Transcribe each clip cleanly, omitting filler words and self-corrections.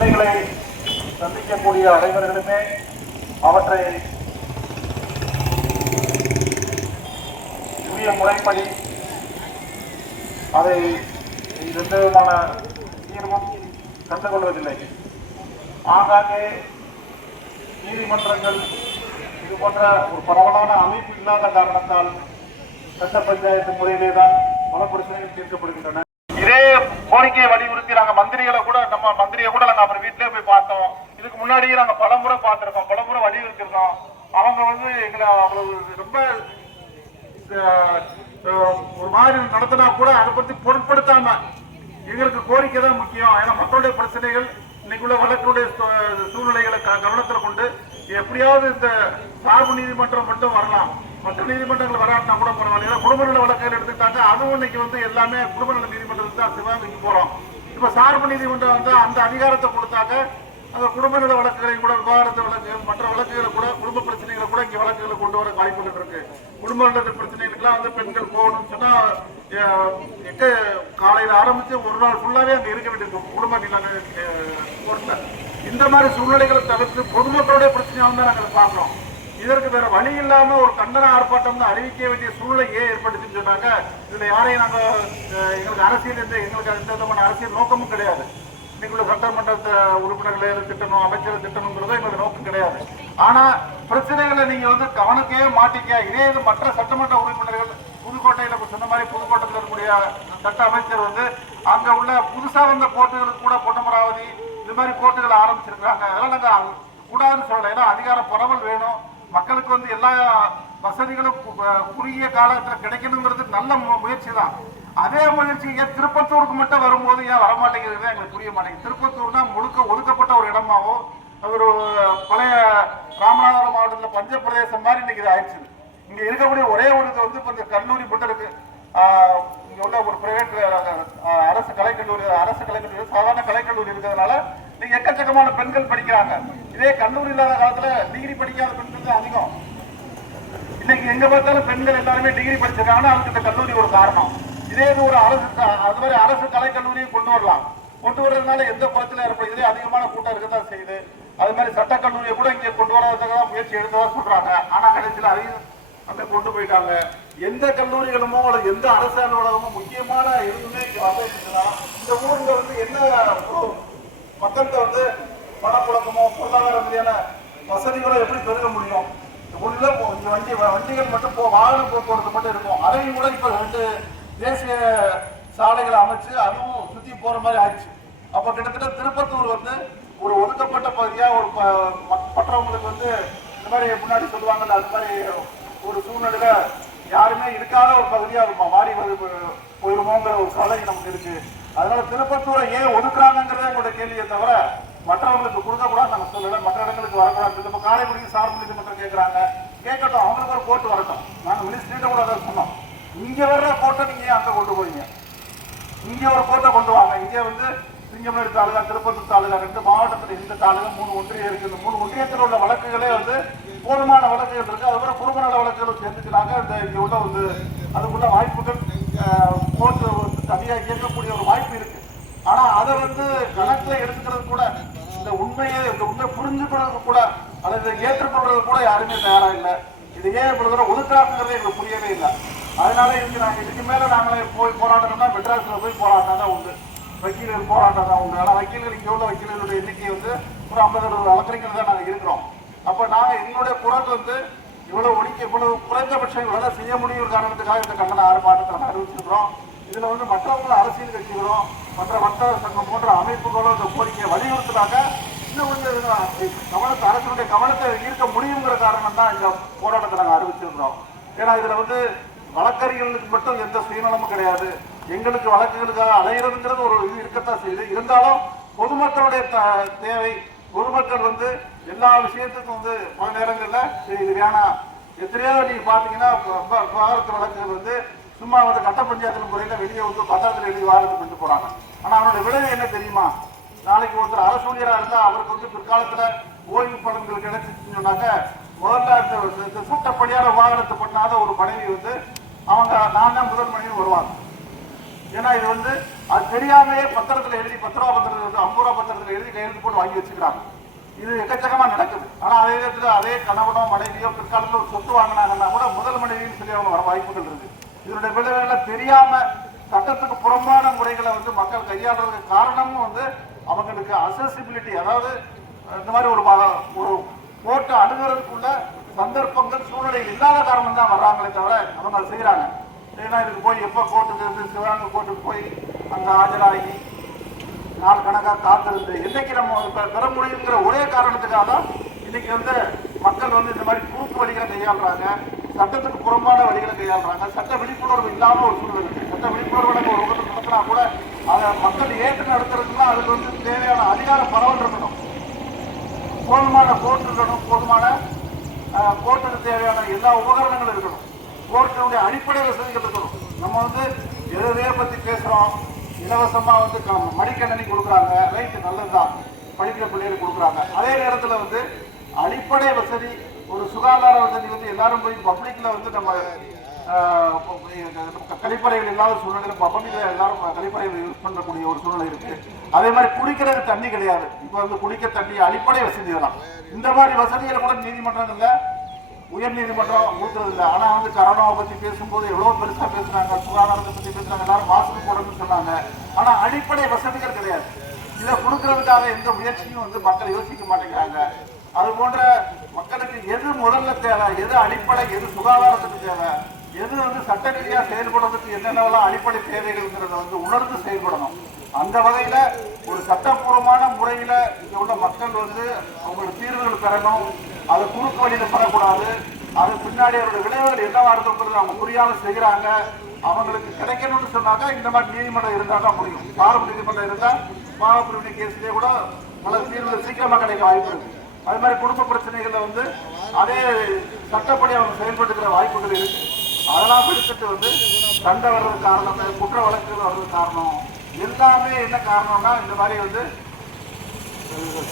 சந்திக்கக்கூடிய அனைவர்களுமே அவற்றை உரிய முறைப்படி அதை எந்த விதமான தீர்வும் கண்டுகொள்வதில்லை. ஆங்காங்கே நீதிமன்றங்கள் இது போன்ற ஒரு பரவலான அமைப்பு இல்லாத காரணத்தால் சட்ட பஞ்சாயத்து முறையிலே தான் பல பிரச்சனைகள் தீர்க்கப்படுகின்றன. இதே கோரிக்கையை வலியுறுத்தி நாங்க மந்திரிகளை கூட நம்ம மந்திரியை கூட நாங்க அப்புறம் வீட்டிலே போய் பார்த்தோம். இதுக்கு முன்னாடியே நாங்க பலமுறை பார்த்திருக்கோம், பலமுறை வலியுறுத்திருக்கோம். அவங்க எங்களை அவ்வளவு ரொம்ப ஒரு மாதிரி நடத்தினா கூட அதை பத்தி பொருட்படுத்தாம எங்களுக்கு கோரிக்கை தான் முக்கியம். ஏன்னா மக்களுடைய பிரச்சனைகள் இன்னைக்குள்ள வழக்குடைய சூழ்நிலைகளை கவனத்தில் கொண்டு எப்படியாவது இந்த சார்பு நீதிமன்றம் மட்டும் வரலாம், மற்ற நீதிமன்றங்கள் வராட்டினா கூட பரவாயில்ல. ஏன்னா குடும்ப நல வழக்குகள் எடுத்துக்கிட்டாங்க, அதுவும் இன்னைக்கு எல்லாமே குடும்ப நல நீதிமன்றத்துக்கு தான் சிவகங்கைக்கு போறோம். இப்ப சார்பு நீதிமன்றம் அந்த அதிகாரத்தை கொடுத்தாங்க. அந்த குடும்ப நல வழக்குகளை கூட விவாகரத்து வழக்குகள் மற்ற வழக்குகளை கூட குடும்ப பிரச்சனைகளை கூட இங்க வழக்குகளை கொண்டு வர வாய்ப்புகள் இருக்கு. குடும்ப நல பிரச்சனைகளுக்கெல்லாம் பெண்கள் போகணும்னு சொன்னா காலையில ஆரம்பிச்சு ஒரு நாள் ஃபுல்லாவே அங்க இருக்க வேண்டியிருக்கும் குடும்ப நில கோர்ட்ல. இந்த மாதிரி சூழ்நிலைகளை தவிர்த்து பொதுமக்களுடைய பிரச்சனையாக தான் நாங்கள் பார்க்கிறோம். இதற்கு வேற வழி இல்லாம ஒரு கண்டன ஆர்ப்பாட்டம் அறிவிக்க வேண்டிய சூழ்நிலை ஏன் ஏற்பட்டுச்சுன்னு சொன்னாங்க. இதுல யாரையும் நாங்க எங்களுக்கு அரசியல் எங்களுக்கு எந்த விதமான அரசியல் நோக்கமும் கிடையாது. இன்னைக்குள்ள சட்டமன்ற உறுப்பினர்களை திட்டணும், அமைச்சர் திட்டணுங்கிறத எங்களுக்கு நோக்கம் கிடையாது. ஆனா பிரச்சனைகளை நீங்க கவனிக்கவே மாட்டீங்க. இதே இது மற்ற சட்டமன்ற உறுப்பினர்கள் புதுக்கோட்டையில சொன்ன மாதிரி புதுக்கோட்டையில் இருக்கக்கூடிய சட்ட அமைச்சர் அங்க உள்ள புதுசா வந்த கோர்ட்டுகளுக்கு கூட பொன்னமராவதி இது மாதிரி கோர்ட்டுகளை ஆரம்பிச்சிருக்காங்க. அதெல்லாம் நாங்க கூடாதுன்னு சொல்லலை. ஏன்னா அதிகார பரவல் வேணும், மக்களுக்கு எல்லா வசதிகளும் குறுகிய காலத்தில் கிடைக்கணுங்கிறது நல்ல முயற்சி தான். அதே முயற்சி ஏன் திருப்பத்தூருக்கு மட்டும் வரும்போது ஏன் வரமாட்டேங்கிறது எங்களுக்கு புரிய மாட்டேங்குது. திருப்பத்தூர்னா முழுக்க ஒதுக்கப்பட்ட ஒரு இடமாவோ ஒரு பழைய ராமநாதபுரம் மாவட்டத்தில் பஞ்ச பிரதேசம் மாதிரி இன்னைக்கு இது ஆயிடுச்சு. இங்க இருக்கக்கூடிய ஒரே ஒரு இது கொஞ்சம் கல்லூரி மட்டும் இருக்கு. இங்க உள்ள ஒரு பிரைவேட் அரசு கலைக்கல்லூரி சாதாரண கலைக்கல்லூரி இருக்கிறதுனால நீங்க எக்கச்சக்கமான பெண்கள் படிக்கிறாங்க. இதே கல்லூரி இல்லாத காலத்துல டிகிரி படிக்காத பெண்கள் தான் அதிகம். இன்னைக்கு எங்க பார்த்தாலும் பெண்கள் எல்லாருமே டிகிரி படிச்சிருக்காங்கன்னா அதுக்கு இந்த கல்லூரி ஒரு காரணம். இதே இது ஒரு அது மாதிரி அரசு கலைக்கல்லூரியை கொண்டு வரலாம். கொண்டு வர்றதுனால எந்த குளத்துல ஏற்படும், இதே அதிகமான கூட்டம் இருக்கதான் செய்யுது. அது மாதிரி சட்டக்கல்லூரியை கூட இங்க கொண்டு வரதுக்காக முயற்சி எடுத்ததா சொல்றாங்க. ஆனா கடைசியில் அதையும் அங்க கொண்டு போயிட்டாங்க. எந்த கல்லூரிகளுமோ அல்லது எந்த அரசு அலுவலகமோ முக்கியமான எதுவுமே வந்துச்சுன்னா இந்த ஊர்ல என்ன மக்கள்கிட்ட பணப்புழக்கமோ பொருளாதார ரீதியான வசதிகளோ எப்படி பெருக முடியும்? உள்ள வண்டிகள் மட்டும் வாகன போக்குவரத்து மட்டும் இருக்கும். அதையும் கூட இப்ப 2 தேசிய சாலைகளை அமைச்சு அதுவும் சுத்தி போற மாதிரி ஆயிடுச்சு. அப்ப கிட்டத்தட்ட திருப்பத்தூர் ஒரு ஒதுக்கப்பட்ட பகுதியா ஒரு மற்றவங்களுக்கு இந்த மாதிரி முன்னாடி சொல்லுவாங்கல்ல அது மாதிரி ஒரு சூழ்நிலையில யாருமே இருக்காத ஒரு பகுதியா மாறி போயிருமோங்கிற ஒரு கவலை நமக்கு இருக்கு. அதனால திருப்பத்தூரை ஏன் ஒதுக்குறாங்கிறத எங்களோட கேள்வியை தவிர மற்றவங்களுக்கு கொடுக்கக்கூடாது நாங்க சொல்லல. மற்ற இடங்களுக்கு வரக்கூடாது. இப்ப காரைக்குடிக்கு சார்பு நீதிமன்றம் கேட்கறாங்க, கேட்கட்டும், அவங்களுக்கு ஒரு கோர்ட்டு வரட்டும். நாங்க மினிஸ்ட்ரிட்ட கூட அதை சொன்னோம். இங்க வர்ற கோர்ட்டை நீங்க அங்க கொண்டு போறீங்க, இங்க ஒரு கோர்ட்டை கொண்டு வாங்க. இங்க சிங்கமேடு தாலுகா, திருப்பத்தூர் தாலுகா 2 மாவட்டத்தில் இந்த தாலுகா 3 ஒன்றியம் இருக்கு. இந்த 3 ஒன்றியத்தில் உள்ள வழக்குகளே போதுமான வழக்குகள் இருக்கு. அது போல குடும்ப நல வழக்குகளும் சேர்ந்துக்கிறாங்க. இங்க உள்ள அதுக்குள்ள வாய்ப்புகள் கோர்ட்டு தனியா இயக்கக்கூடிய ஒரு வாய்ப்பு இருக்கு. ஆனா அதை கணக்குல எடுத்துக்கிறது கூட இந்த உண்மை புரிஞ்சுக்கிறது கூட அல்லது ஏற்றுக்கொள்றது கூட யாருமே தயாரா இல்லை. இது ஏன் இவ்வளவு தூரம் ஒதுக்காதுங்கிறது எங்களுக்கு புரியவே இல்லை. அதனால இதுக்கு மேல நாங்களே போய் போராட்டம்னா மெட்ராஸ்ல போய் போராட்டம் தான் உண்டு, வக்கீல்கள் போராட்டம் தான் உண்டு. ஆனா வக்கீல்கள் இங்க உள்ள வக்கீல்களுடைய எண்ணிக்கை ஒரு 50 வழக்கறிஞர்கள் தான் நாங்க இருக்கிறோம். அப்ப நாங்க எங்களுடைய குரல் இவ்வளவு குறைந்தபட்சம் இவ்வளவு செய்ய முடியும் காரணத்துக்காக இந்த கண்டன ஆர்ப்பாட்டத்தை அறிவிச்சிருக்கிறோம். இதுல மற்றவங்களும் அரசியல் கட்சிகளும் மற்ற வர்த்தக சங்கம் போன்ற அமைப்புகளும் இந்த கோரிக்கையை வலியுறுத்துறாங்க. இன்னும் கவனத்தை அரசுடைய கவனத்தை ஈர்க்க முடியுங்கிற காரணம் தான் இந்த போராட்டத்தை நாங்கள் அறிவிச்சிருக்கிறோம். ஏன்னா இதுல வழக்கறிஞர்களுக்கு மட்டும் எந்த சுயநலமும் கிடையாது. எங்களுக்கு வழக்குகளுக்காக அலைகிறதுங்கிறது ஒரு இது இருக்கத்தான் செய்யுது. இருந்தாலும் பொதுமக்களுடைய தேவை, பொதுமக்கள் எல்லா விஷயத்துக்கும் பல நேரங்களில் இது வேணாம். எத்தனையோ நீங்க பாத்தீங்கன்னா விவாகரத்து வழக்குகள் சும்மா கட்ட பஞ்சாயத்து முறையில் வெளியே பத்திரத்தில் எழுதி வாரத்துக்கு கொண்டு போறாங்க. ஆனா அவனுடைய விளைவு என்ன தெரியுமா? நாளைக்கு ஒருத்தர் அரசு ஊழியரா இருந்தா அவருக்கு பிற்காலத்துல ஓய்வு பலன்கள் கிடைச்சிச்சுன்னு சொன்னாக்க முதல்ல சட்டப்படியான விவாகரத்து பண்ணாத ஒரு மனைவி அவங்க நான் தான் முதல் மனைவி வருவாங்க. ஏன்னா இது வந்து அது தெரியாமையே பத்திரத்தில் எழுதி 10 ரூபா பத்திரத்தில் 50 ரூபா பத்திரத்தில் எழுதி கையெழுத்து போட்டு வாங்கி வச்சுக்கிறாங்க. இது எக்கச்சக்கமா நடக்குது. ஆனா அதே நேரத்தில் அதே கணவனோ மனைவியோ பிற்காலத்தில் ஒரு சொத்து வாங்கினாங்கன்னா கூட முதல் மனைவின்னு சொல்லி அவங்க வர வாய்ப்புகள் இருக்கு. இதனுடைய விளைவுகளை தெரியாம சட்டத்துக்கு புறம்பான முறைகளை வந்து மக்கள் கையாளுறதுக்கு காரணமும் வந்து அவங்களுக்கு அசசிபிலிட்டி, அதாவது இந்த மாதிரி ஒரு கோர்ட்டை அணுகிறதுக்குள்ள சந்தர்ப்பங்கள் சூழ்நிலை இல்லாத காரணம் தான் வர்றாங்களே தவிர அவங்க அதை செய்யறாங்க. ஏன்னா இதுக்கு போய் எப்போ கோர்ட்டுக்கு இருந்து சிவகங்கை கோர்ட்டுக்கு போய் அங்கே ஆஜராகி நாள் கணக்காக காத்திருந்து என்னைக்கு நம்ம பெற முடியுங்கிற ஒரே காரணத்துக்காக தான் இன்னைக்கு வந்து மக்கள் வந்து இந்த மாதிரி குறுக்கு வழிகளை கையாளுறாங்க, சட்டத்துக்கு புறம்பான வழிகளை கையாளுறாங்க. சட்ட விழிப்புணர்வு இல்லாமல் ஒரு சூழ்நிலை இருக்கு. சட்ட விழிப்புணர்வு ஒரு உலகத்தில் நடத்தினா கூட அதை மக்கள் ஏற்று நடத்துறதுக்குலாம் அதுக்கு வந்து தேவையான அதிகார பரவல் இருக்கணும், போதுமான கோர்ட் இருக்கணும், போதுமான கோர்ட்டுக்கு தேவையான எல்லா உபகரணங்களும் இருக்கணும், கோர்ட்டினுடைய அடிப்படை வசதிகள் இருக்கணும். நம்ம வந்து எதையே பற்றி பேசுகிறோம், இலவசமாக வந்து மடிக்கணினி கொடுக்குறாங்க, ரைட்டு நல்லதுதான், படிக்கிற பிள்ளைகளுக்கு கொடுக்குறாங்க. அதே நேரத்தில் வந்து அடிப்படை வசதி ஒரு சுகாதார வசதி வந்து எல்லாரும் போய் பப்ளிக்கில் வந்து நம்ம கழிப்பறைகள் இல்லாத சூழ்நிலையில் பப்ளிக்கில் எல்லாரும் கழிப்பறைகள் யூஸ் பண்ணக்கூடிய ஒரு சூழ்நிலை இருக்கு. அதே மாதிரி குடிக்கிறதுக்கு தண்ணி கிடையாது. இப்போ வந்து குடிக்க தண்ணி அடிப்படை வசதிகளாம். இந்த மாதிரி வசதிகளை கூட நீதிமன்றங்கள்ல உயர் நீதிமன்றம் கொடுக்கறது இல்லை. ஆனால் வந்து கரோனாவை பற்றி பேசும்போது எவ்வளோ பெருசாக பேசுறாங்க, சுகாதாரத்தை பற்றி பேசுறாங்க, எல்லாரும் மாஸ்க் போடணும்னு சொன்னாங்க. ஆனால் அடிப்படை வசதிகள் கிடையாது. இதை கொடுக்கறதுக்காக எந்த முயற்சியும் வந்து மக்கள் யோசிக்க மாட்டேங்கிறாங்க. அது போன்ற மக்களுக்கு எது முதல்ல தேவை, எது அடிப்படை, எது சுகாதாரத்துக்கு தேவை, எது வந்து சட்ட ரீதியாக செயல்படுறதுக்கு என்னென்னலாம் அடிப்படை தேவைகள்ங்கிறத வந்து உணர்ந்து செயல்படணும். அந்த வகையில ஒரு சட்டப்பூர்வமான முறையில இங்க உள்ள மக்கள் வந்து அவங்களுக்கு தீர்வுகள் பெறணும். அதை குறுக்கு வழியில பெறக்கூடாது. அது பின்னாடி அவருடைய விளைவுகள் என்னவா இருக்குங்கிறது அவங்க புரியாம செய்கிறாங்க. அவங்களுக்கு கிடைக்கணும்னு சொன்னாங்க இந்த மாதிரி நீதிமன்றம் இருந்தால் தான் முடியும். பாரம்பரிய நீதிமன்றம் இருந்தால் பாவப்பிரிவினை கேஸ்லேயே கூட பல தீர்வுகள் சீக்கிரமாக கிடைக்க வாய்ப்பு இருக்கு. அது மாதிரி குடும்ப பிரச்சனைகள்ல வந்து அதே சட்டப்படி அவங்க செயல்பட்டுக்கிற வாய்ப்புகள் இருக்கு. அதெல்லாம் விடுத்துட்டு வந்து சண்டை வர்றது காரணம், குற்ற வழக்குகள் வர்றது காரணம், எல்லாமே என்ன காரணம்னா இந்த மாதிரி வந்து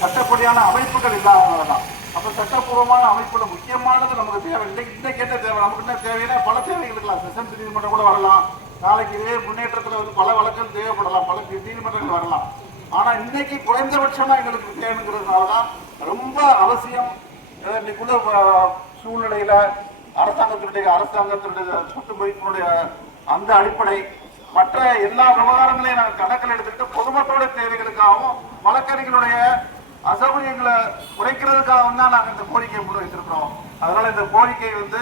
சட்டப்படியான அமைப்புகள் இல்லாதவங்கதான். அப்ப சட்டப்பூர்வமான அமைப்புல முக்கியமானது நமக்கு தேவை. இன்னைக்கு என்ன தேவை, நமக்கு என்ன தேவைன்னா பல தேவைகள் இருக்கலாம். செஷன்ஸ் நீதிமன்றம் கூட வரலாம். நாளைக்கு இதே முன்னேற்றத்துல வந்து பல வழக்குகள் தேவைப்படலாம், பல நீதிமன்றங்கள் வரலாம். ஆனா இன்னைக்கு குறைந்தபட்சமா எங்களுக்கு தேவைங்கிறதுனாலதான் ரொம்ப அவசியம். இன்னைக்குள்ள சூழ்நிலையில அரசாங்கத்தினுடைய சொத்து மதிப்பினுடைய அந்த அடிப்படை மற்ற எல்லா விவகாரங்களையும் நாங்கள் கணக்கில் எடுத்துக்கிட்டு பொதுமக்களுடைய தேவைகளுக்காகவும் வழக்கறிஞர்களுடைய அசௌகரியங்களை குறைக்கிறதுக்காகவும் தான் நாங்கள் இந்த கோரிக்கையை முன் வைத்திருக்கிறோம். அதனால இந்த கோரிக்கை வந்து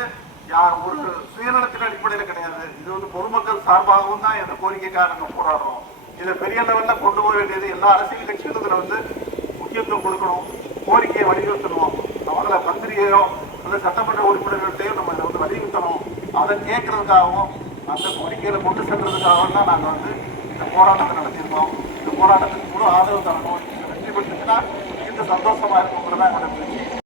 ஒரு சுயநலத்தின் அடிப்படையில் கிடையாது. இது வந்து பொதுமக்கள் சார்பாகவும் தான் இந்த கோரிக்கைக்காக நாங்கள் போராடுறோம். இதை பெரிய லெவலில் கொண்டு போக வேண்டியது எல்லா அரசியல் கட்சிகளும் இதில் வந்து முக்கியத்துவம் கொடுக்கணும், கோரிக்கையை வலியுறுத்தணும். அவங்கள மந்திரியோ அந்த சட்டமன்ற உறுப்பினர்கள்ட்டையும் நம்ம இதை வந்து வலியுறுத்தணும். அதை கேட்கறதுக்காகவும் அந்த கோரிக்கையில கொண்டு சென்றதுக்காகவும் தான் நாங்கள் வந்து இந்த போராட்டத்தை நடத்தியிருக்கோம். இந்த போராட்டத்துக்கு முழு ஆதரவு தரணும். வெற்றி பெற்றுச்சுன்னா இந்த சந்தோஷமா இருக்குங்கிறதா என்னோட